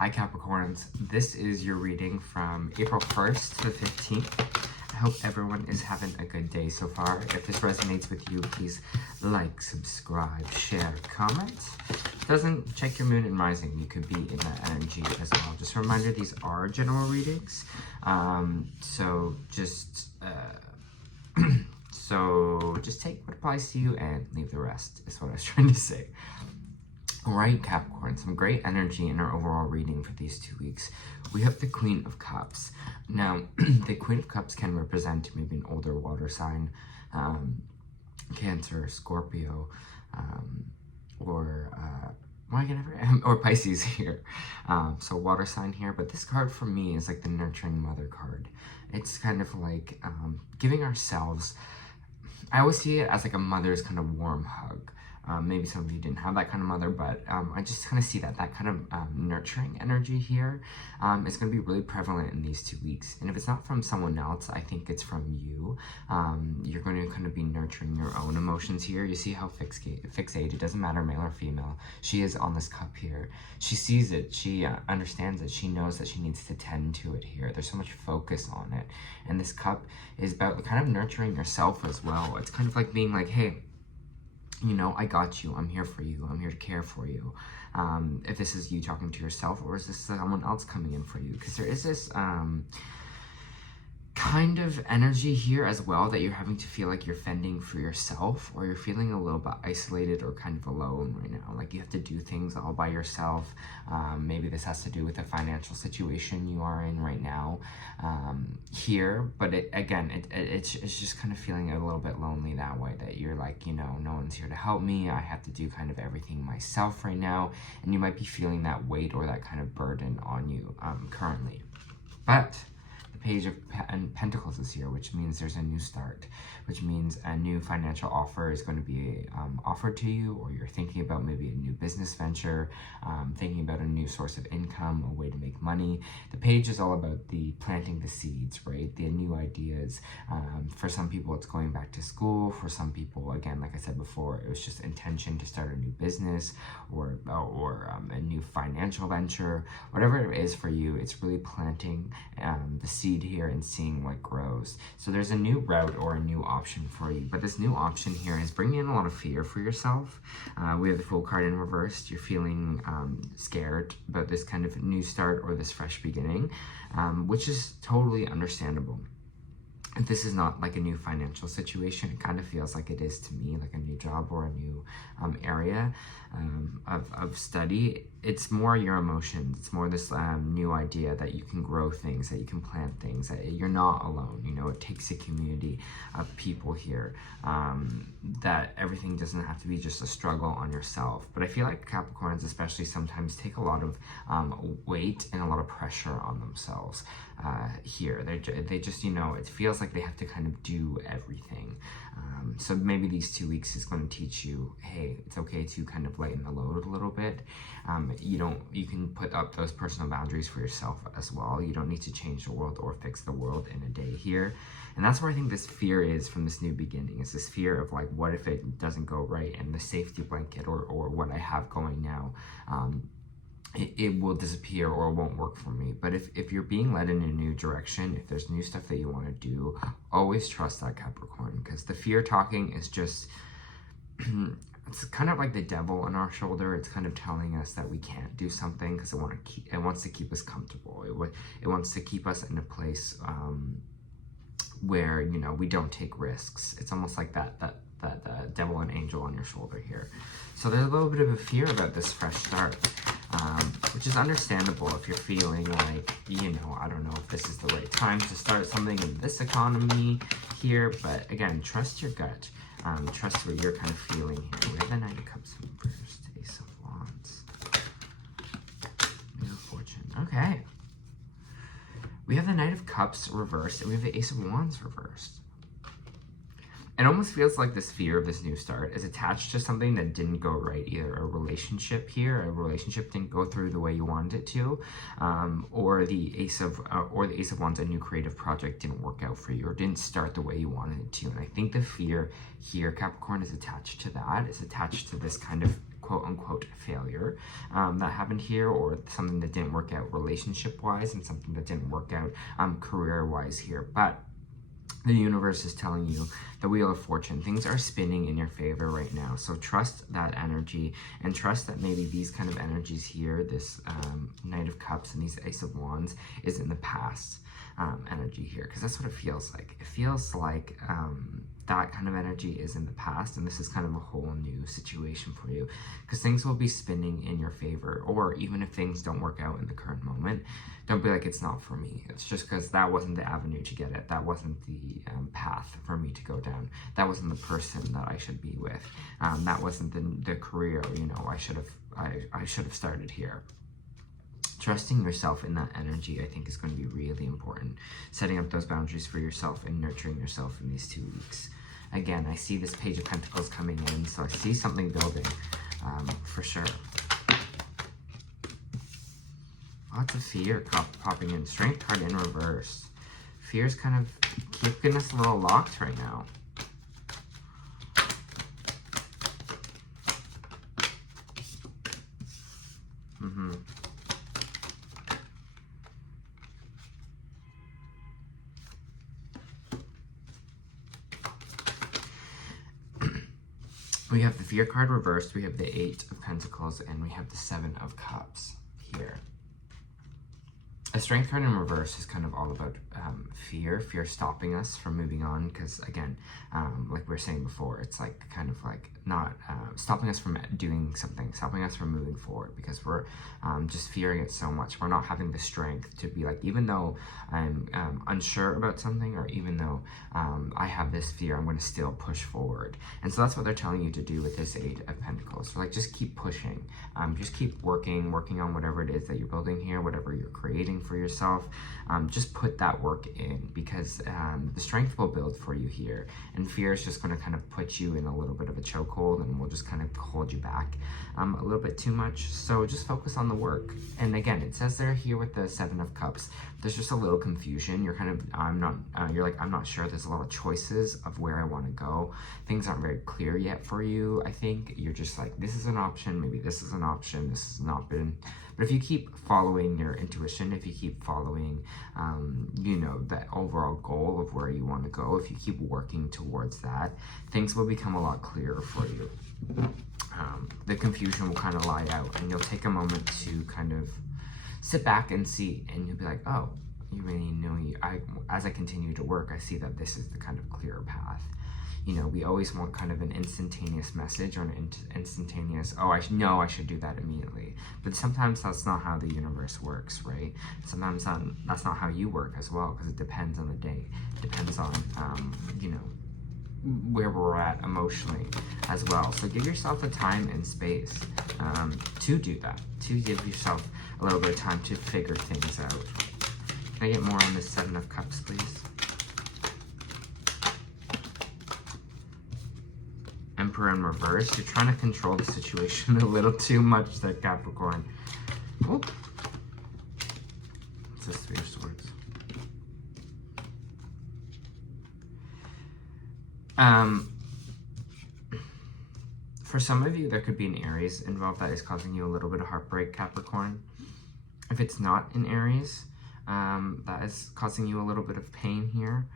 Hi Capricorns, this is your reading from April 1st to the 15th. I hope everyone is having a good day so far. If this resonates with you, please like, subscribe, share, comment. If it doesn't, check your moon and rising. You could be in that energy as well. Just a reminder, these are general readings. So just take what applies to you and leave the rest, is what I was trying to say. Alright, Capricorn, some great energy in our overall reading for these 2 weeks. We have the Queen of Cups. Now, the Queen of Cups can represent maybe an older water sign, Cancer, Scorpio, or Pisces here. So water sign here, but this card for me is like the nurturing mother card. It's kind of like giving ourselves, I always see it as like a mother's kind of warm hug. Maybe some of you didn't have that kind of mother, but I just kind of see that kind of nurturing energy here is going to be really prevalent in these 2 weeks. And if it's not from someone else, I think it's from you. You're going to kind of be nurturing your own emotions here. You see how fixated, it doesn't matter male or female, she is on this cup here. She sees it, she understands it, she knows that she needs to tend to it here. There's so much focus on it. And this cup is about kind of nurturing yourself as well. It's kind of like being like, hey, you know, I got you. I'm here for you. I'm here to care for you. If this is you talking to yourself, or is this someone else coming in for you? Because there is this kind of energy here as well that you're having to feel like you're fending for yourself, or you're feeling a little bit isolated or kind of alone right now. Like you have to do things all by yourself. Maybe this has to do with the financial situation you are in right now here. But it's just kind of feeling a little bit lonely that way, that you're like, you know, no one's here to help me. I have to do kind of everything myself right now. And you might be feeling that weight or that kind of burden on you currently. But Page of Pentacles is here, which means there's a new start, which means a new financial offer is going to be offered to you, or you're thinking about maybe a new business venture, thinking about a new source of income, a way to make money. The page is all about the planting the seeds, right? The new ideas. For some people, it's going back to school. For some people, again, like I said before, it was just intention to start a new business or a new financial venture. Whatever it is for you, it's really planting the seed here and seeing what grows. So there's a new route or a new option for you, but this new option here is bringing in a lot of fear for yourself. We have the Fool card in reverse. You're feeling scared about this kind of new start or this fresh beginning, which is totally understandable. If this is not like a new financial situation, it kind of feels like it is to me, like a new job or a new area of study. It's more your emotions. It's more this new idea that you can grow things, that you can plant things, that you're not alone. You know, it takes a community of people here, that everything doesn't have to be just a struggle on yourself. But I feel like Capricorns especially sometimes take a lot of weight and a lot of pressure on themselves here. They just, you know, it feels like they have to kind of do everything. So maybe these 2 weeks is going to teach you, hey, it's okay to kind of lighten the load a little bit. You can put up those personal boundaries for yourself as well. You don't need to change the world or fix the world in a day here. And that's where I think this fear is from this new beginning, is this fear of like, what if it doesn't go right? And the safety blanket or what I have going now, it will disappear or it won't work for me. But if you're being led in a new direction, if there's new stuff that you want to do, always trust that, Capricorn, because the fear talking is just, it's kind of like the devil on our shoulder. It's kind of telling us that we can't do something because it wants to keep us comfortable. It wants to keep us in a place where, you know, we don't take risks. It's almost like that devil and angel on your shoulder here. So there's a little bit of a fear about this fresh start, which is understandable if you're feeling like, you know, I don't know if this is the right time to start something in this economy here. But again, trust your gut. Trust what you're kind of feeling here. We have the Knight of Cups first, Ace of Wands, Wheel of Fortune. Okay. We have the Knight of Cups reversed, and we have the Ace of Wands reversed. It almost feels like this fear of this new start is attached to something that didn't go right, either a relationship here, a relationship didn't go through the way you wanted it to, or the Ace of Wands, a new creative project didn't work out for you or didn't start the way you wanted it to. And I think the fear here, Capricorn, is attached to that. It's attached to this kind of quote-unquote failure that happened here, or something that didn't work out relationship-wise and something that didn't work out career-wise here. But the universe is telling you, the Wheel of Fortune, things are spinning in your favor right now. So trust that energy, and trust that maybe these kind of energies here, this Knight of Cups and these Ace of Wands, is in the past energy here, because that's what it feels like. It feels like that kind of energy is in the past, and this is kind of a whole new situation for you, because things will be spinning in your favor. Or even if things don't work out in the current moment, don't be like, it's not for me. It's just because that wasn't the avenue to get it. That wasn't the path for me to go down. That wasn't the person that I should be with. That wasn't the career, you know, I should have started here. Trusting yourself in that energy, I think, is going to be really important. Setting up those boundaries for yourself and nurturing yourself in these 2 weeks. Again, I see this Page of Pentacles coming in, so I see something building for sure. Lots of fear popping in. Strength card in reverse. Fear's kind of keeping us a little locked right now. We have the Fear card reversed, we have the 8 of Pentacles, and we have the 7 of Cups here. A Strength card in reverse is kind of all about fear stopping us from moving on, because again, like we were saying before, it's like kind of like not stopping us from doing something, stopping us from moving forward, because we're just fearing it so much. We're not having the strength to be like, even though I'm unsure about something, or even though I have this fear, I'm going to still push forward. And so that's what they're telling you to do with this 8 of Pentacles. So like, just keep pushing, just keep working on whatever it is that you're building here, whatever you're creating for yourself. Just put that work in, because the strength will build for you here, and fear is just going to kind of put you in a little bit of a chokehold, and will just kind of hold you back a little bit too much. So just focus on the work. And again, it says there here with the 7 of Cups, there's just a little confusion. You're kind of you're like, I'm not sure. There's a lot of choices of where I want to go. Things aren't very clear yet for you. I think you're just like, this is an option, maybe this is an option, this has not been. But if you keep following your intuition, if you keep following, you know, that overall goal of where you want to go, if you keep working towards that, things will become a lot clearer for you. The confusion will kind of lie out, and you'll take a moment to kind of sit back and see, and you'll be like, oh, you really know, as I continue to work, I see that this is the kind of clearer path. You know, we always want kind of an instantaneous message, or an instantaneous, oh, I know I should do that immediately. But sometimes that's not how the universe works, right? Sometimes that's not how you work as well, because it depends on the day. It depends on, you know, where we're at emotionally as well. So give yourself the time and space to do that, to give yourself a little bit of time to figure things out. Can I get more on this 7 of Cups, please? Emperor in reverse. You're trying to control the situation a little too much, that Capricorn. Oh, it's a 3 of Swords. For some of you, there could be an Aries involved that is causing you a little bit of heartbreak, Capricorn. If it's not an Aries, that is causing you a little bit of pain here,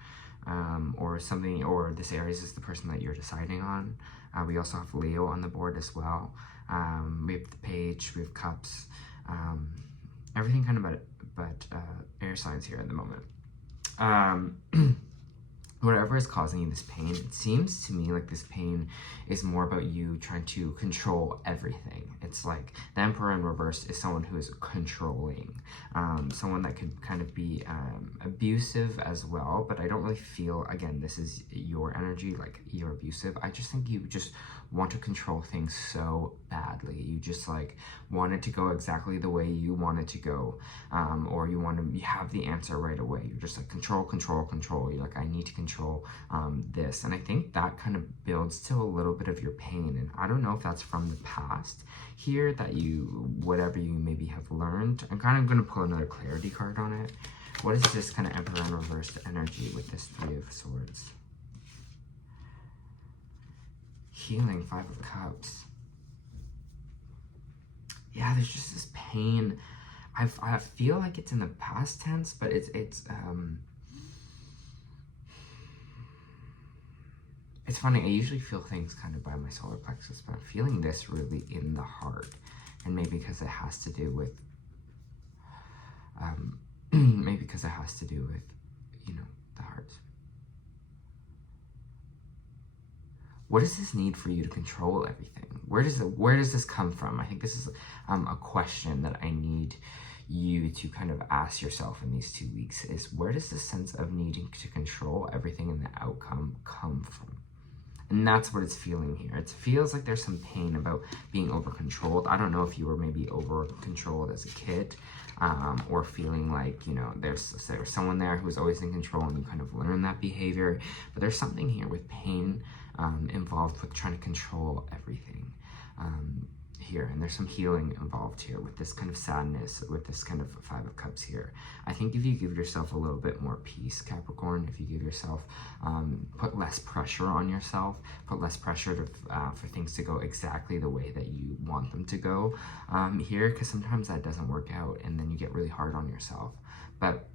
or something, or this Aries is the person that you're deciding on. We also have Leo on the board as well. We have the Page, we have Cups, everything kind of but air signs here at the moment. Whatever is causing you this pain, it seems to me like this pain is more about you trying to control everything. It's like the Emperor in reverse is someone who is controlling, someone that could kind of be abusive as well. But I don't really feel, again, this is your energy, like you're abusive. I just think you just want to control things so badly. You just like want it to go exactly the way you want it to go, or you want to have the answer right away. You're just like control, control, control. You're like, I need to control this. And I think that kind of builds to a little bit of your pain. And I don't know if that's from the past here, that you, whatever you maybe have learned. I'm kind of going to pull another clarity card on it. What is this kind of Emperor in reversed energy with this 3 of Swords? Healing, 5 of Cups. yeah, there's just this pain. I feel like it's in the past tense, but it's funny. I usually feel things kind of by my solar plexus, but I'm feeling this really in the heart, and maybe because it has to do with maybe because it has to do with, you know, the heart. What does this need for you to control everything? Where does this come from? I think this is a question that I need you to kind of ask yourself in these 2 weeks, is where does this sense of needing to control everything in the outcome come from? And that's what it's feeling here. It feels like there's some pain about being over-controlled. I don't know if you were maybe over-controlled as a kid, or feeling like, you know, there's someone there who's always in control and you kind of learn that behavior. But there's something here with pain involved with trying to control everything here. And there's some healing involved here with this kind of sadness, with this kind of Five of Cups here. I think if you give yourself a little bit more peace, Capricorn, if you give yourself, put less pressure on yourself, put less pressure to, for things to go exactly the way that you want them to go here, because sometimes that doesn't work out and then you get really hard on yourself. But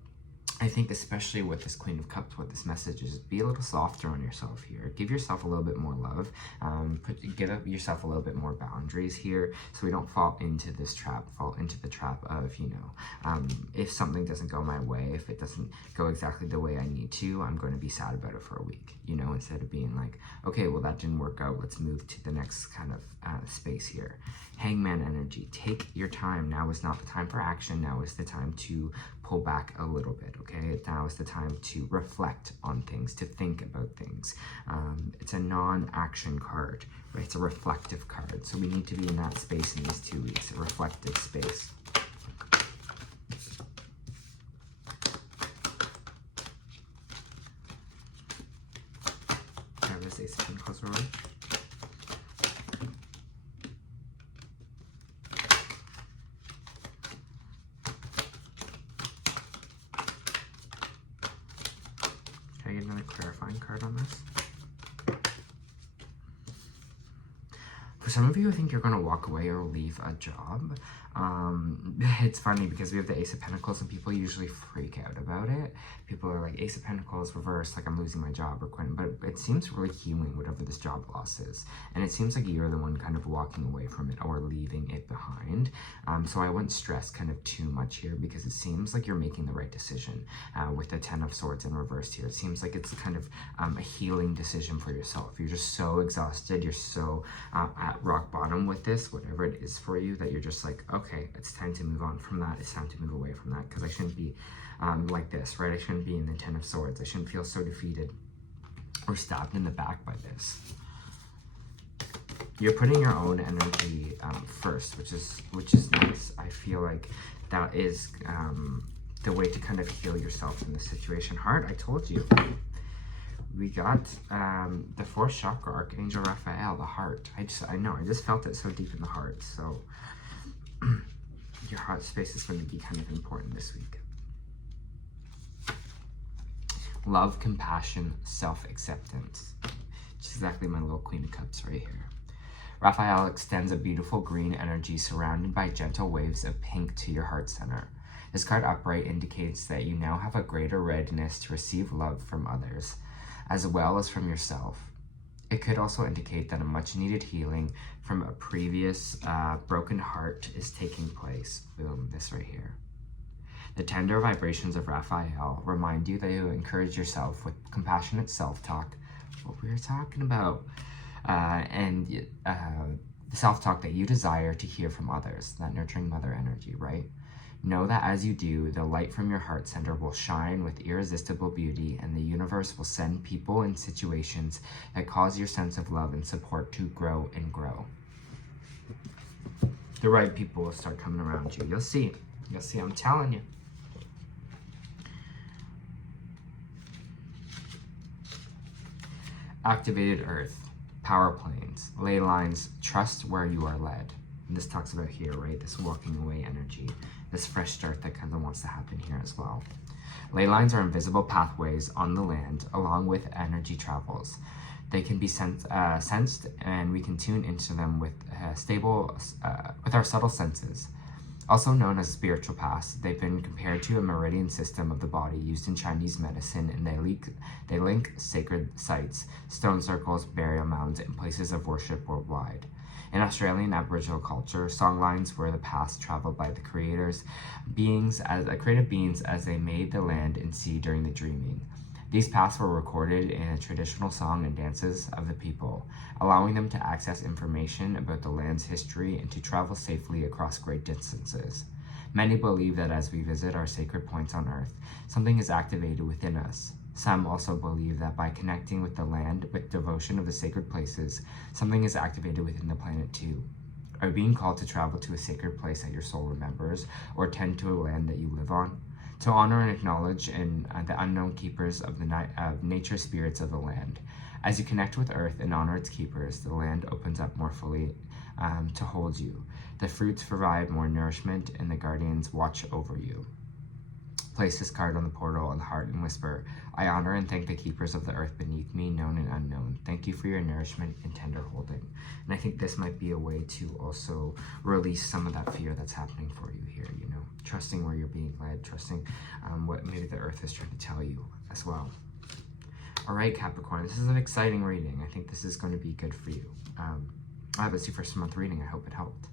I think especially with this Queen of Cups, what this message is, be a little softer on yourself here. Give yourself a little bit more love. Give up yourself a little bit more boundaries here, so we don't fall into this trap, fall into the trap of, you know, if something doesn't go my way, if it doesn't go exactly the way I need to, I'm going to be sad about it for a week, you know, instead of being like, okay, well, that didn't work out. Let's move to the next kind of space here. Hangman energy. Take your time. Now is not the time for action. Now is the time to pull back a little bit, okay? Now is the time to reflect on things, to think about things. It's a non-action card, right? It's a reflective card. So we need to be in that space in these 2 weeks, a reflective space. Have this Ace of Pentacles roll. Can I get another clarifying card on this? For some of you, I think you're going to walk away or leave a job. It's funny because we have the Ace of Pentacles and people usually freak out about it. People are like, Ace of Pentacles reversed, like I'm losing my job or quitting. But it seems really healing, whatever this job loss is. And it seems like you're the one kind of walking away from it or leaving it behind. So I wouldn't stress kind of too much here because it seems like you're making the right decision with the Ten of Swords in reversed here. It seems like it's kind of a healing decision for yourself. You're just so exhausted. You're so at rock bottom with this, whatever it is for you, that you're just like, okay, it's time to move on from that. It's time to move away from that because I shouldn't be like this, right? I shouldn't be in the Ten of Swords. I shouldn't feel so defeated or stabbed in the back by this. You're putting your own energy first, which is nice. I feel like that is the way to kind of heal yourself in this situation. Heart, I told you. We got the fourth chakra, Archangel Raphael, the heart. I just felt it so deep in the heart. So your heart space is going to be kind of important this week. Love, compassion, self-acceptance. Which is exactly my little Queen of Cups right here. Raphael extends a beautiful green energy surrounded by gentle waves of pink to your heart center. This card upright indicates that you now have a greater readiness to receive love from others, as well as from yourself. It could also indicate that a much-needed healing from a previous broken heart is taking place. Boom, this right here. The tender vibrations of Raphael remind you that you encourage yourself with compassionate self-talk, what we were talking about, and the self-talk that you desire to hear from others, that nurturing mother energy, right? Know that as you do, the light from your heart center will shine with irresistible beauty, and the universe will send people and situations that cause your sense of love and support to grow and grow. The right people will start coming around you. You'll see. You'll see. I'm telling you. Activated Earth, power planes, ley lines, trust where you are led. And this talks about here, right? This walking away energy, this fresh start that kind of wants to happen here as well. Ley lines are invisible pathways on the land along with energy travels. They can be sensed, and we can tune into them with with our subtle senses. Also known as spiritual paths, they've been compared to a meridian system of the body used in Chinese medicine, and they link sacred sites, stone circles, burial mounds, and places of worship worldwide. In Australian Aboriginal culture, songlines were the paths traveled by the creative beings as they made the land and sea during the dreaming. These paths were recorded in a traditional song and dances of the people, allowing them to access information about the land's history and to travel safely across great distances. Many believe that as we visit our sacred points on Earth, something is activated within us. Some also believe that by connecting with the land with devotion of the sacred places, something is activated within the planet too. Are you being called to travel to a sacred place that your soul remembers, or tend to a land that you live on? To honor and acknowledge the unknown keepers of nature spirits of the land. As you connect with Earth and honor its keepers, the land opens up more fully to hold you. The fruits provide more nourishment, and the guardians watch over you. Place this card on the portal on the heart and whisper, I honor and thank the keepers of the earth beneath me, known and unknown. Thank you for your nourishment and tender holding. And I think this might be a way to also release some of that fear that's happening for you here, you know, trusting where you're being led, trusting what maybe the earth is trying to tell you as well. All right, Capricorn, this is an exciting reading. I think this is going to be good for you. That's your first month reading. I hope it helped.